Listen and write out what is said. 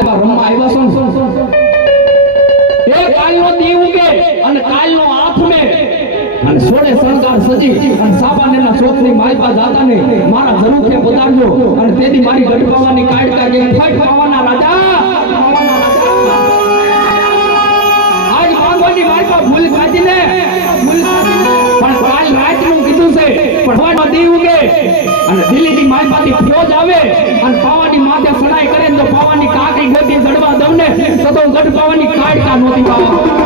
રમવા આવ્યા છો એ કાલનો દી ઉગે અને કાલનો આંખ મે અને સોળે શણગાર સજી અને સાબાનેના છોકરી માલપા દાદાને મારા ઝરૂખે પધારજો અને તેથી મારી ગઢપાવાની કાઢકા કે ફાટ પાવાના રાજા આજ માંગવાની માલપા ભૂલ ખાધીને પણ કાલ રાતનું કીધું છે પણ હવાનો દી ઉગે અને દિલ્હીની માલપાથી ફ્યોજ આવે અને પાવાની માથે સડાઈ કરે તો પાવાની કાકડી ગોતી જડવા દઉં ને તો ગઢપાવાની કાઢકા નોતી પાવા